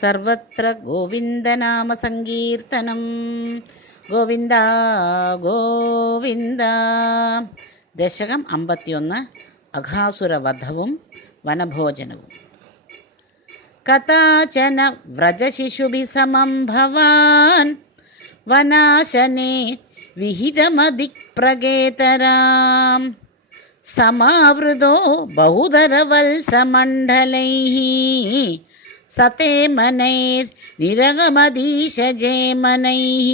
സർവത്ര ഗോവിന്ദനാമസങ്കീർത്തനം. ഗോവിന്ദ ഗോവിന്ദ. ദശകം 51. അഘാസുരവധവും വനഭോജനവും. കഥാചന വ്രജശിശുഭിസമം ഭവാൻ വനാശനെ വിഹിതമധിപ്രഗേതരാം സമാവൃതോ ബഹുധരവത്സമണ്ഡലൈഃ സതേ മനൈർനിരഗമദീശജേമനൈഃ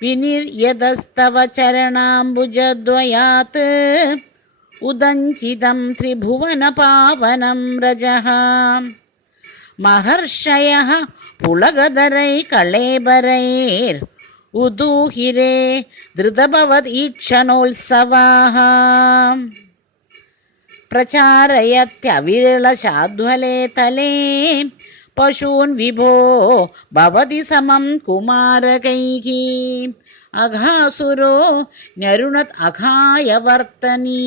വിനിര്യതസ്തവ ചരണാംബുജദ്വയാത് ഉദഞ്ചിതം ത്രിഭുവനപാവനം രജഃ മഹർഷയഃ പുളകധരൈ കളേബരൈർ ഉദൂഹിരേ ധൃതഭവദീക്ഷണോത്സവാഃ പ്രചാരയത്യവിരളശാദ്വലേ തലേ പശൂൻ വിഭോ ഭവതി സമം കുമാരകൈഃ അഘാസുരോ നരുണത് അഘായവർത്തനീ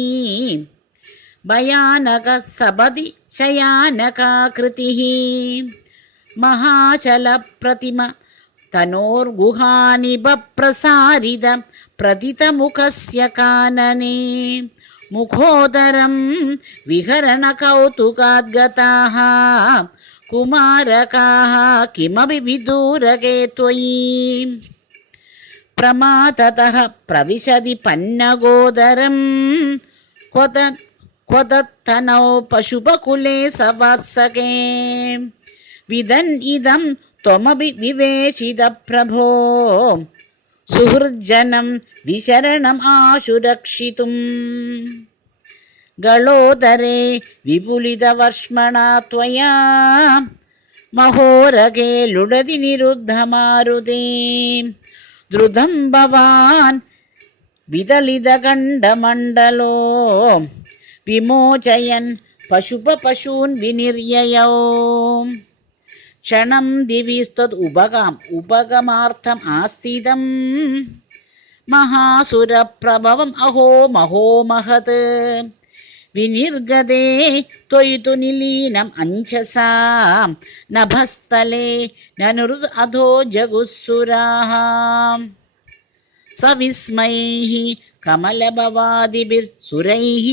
ഭയാനക സപതി ശയാനകാകൃതിഃ മഹാചലപ്രതിമ തനോർഗുഹാനിഭപ്രസാരിത പ്രതിതമുഖസ്യ കാനനെ മുഖോദരം വിഹരണകൗതുകാദ്ഗതാഃ കുമാരകാഃ കിമപി വിദൂരകേ ത്വയി പ്രമാദതഃ പ്രവിശതി പന്നഗോദരം ക്വതത്തനൗ പശുപകുലേ സവാത്സകേ വിദൻ ഇദം ത്വമപി വിവേശിത പ്രഭോ സുഹൃജ്ജനം വിശരണം ആശുരക്ഷിതും ഗളോദരേ വിപുലിതവർഷ്മണാ ത്വയാ മഹോരഗേ ലുടതി നിരുദ്ധമാരുതേ ദ്രുതം ഭവാൻ വിദളിതകണ്ഡമണ്ഡലോ വിമോചയൻ പശൂൻ വിനിര്യയൗ ക്ഷണം ദിവി ഉപഗമാർത്ഥം ആസ്ഥിതം മഹാസുരപ്രഭവം അഹോ മഹോ മഹത് വിനിർഗതേ ത്വയി തു നിലീനം അഞ്ജസാ നഭസ്ഥലേ നനുരുദ് അധോ ജഗുസ്സുരാഃ സവിസ്മയൈഃ കമലഭവാദിഭിർ സുരൈഃ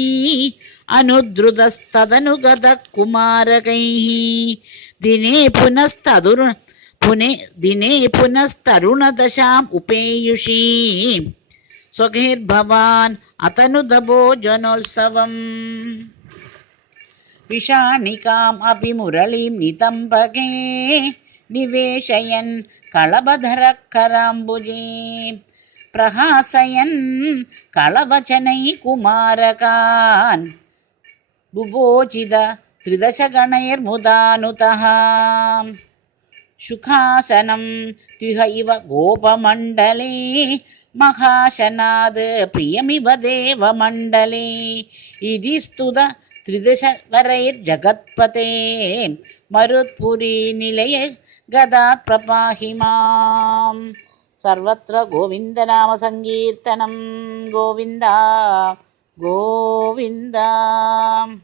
അനുദ്രുതസ്തദനുഗതഃ കുമാരകൈഃ ദിനേ പുനസ്തരുണദശാം ഉപേയുഷീ സ്വഗൈർഭവാൻ അതനുദഭോജനോത്സവം വിഷാണികാം അപി മുരളീം നിതംബകേ നിവേശയൻ കളഭധരക്കരാംബുജേ പ്രഹാസയൻ കളവചനൈ കുമാരകാൻ ബുഭോചിത ത്രിദശഗണൈർമുദാനുതഃ ശുഖാസനം ത്വിഹ ഇവ ഗോപമണ്ഡലേ മഹാശനാദ് പ്രിയമിവ ദേവമണ്ഡലേ ഇതി സ്തുത ത്രിദശവരൈർജഗത്പതേ മരുത്പുരീ നിലയ ഗദാത് പ്രപാഹി മാം. സർവത്ര ഗോവിന്ദനാമസങ്കീർത്തനം. ഗോവിന്ദ ഗോവിന്ദ.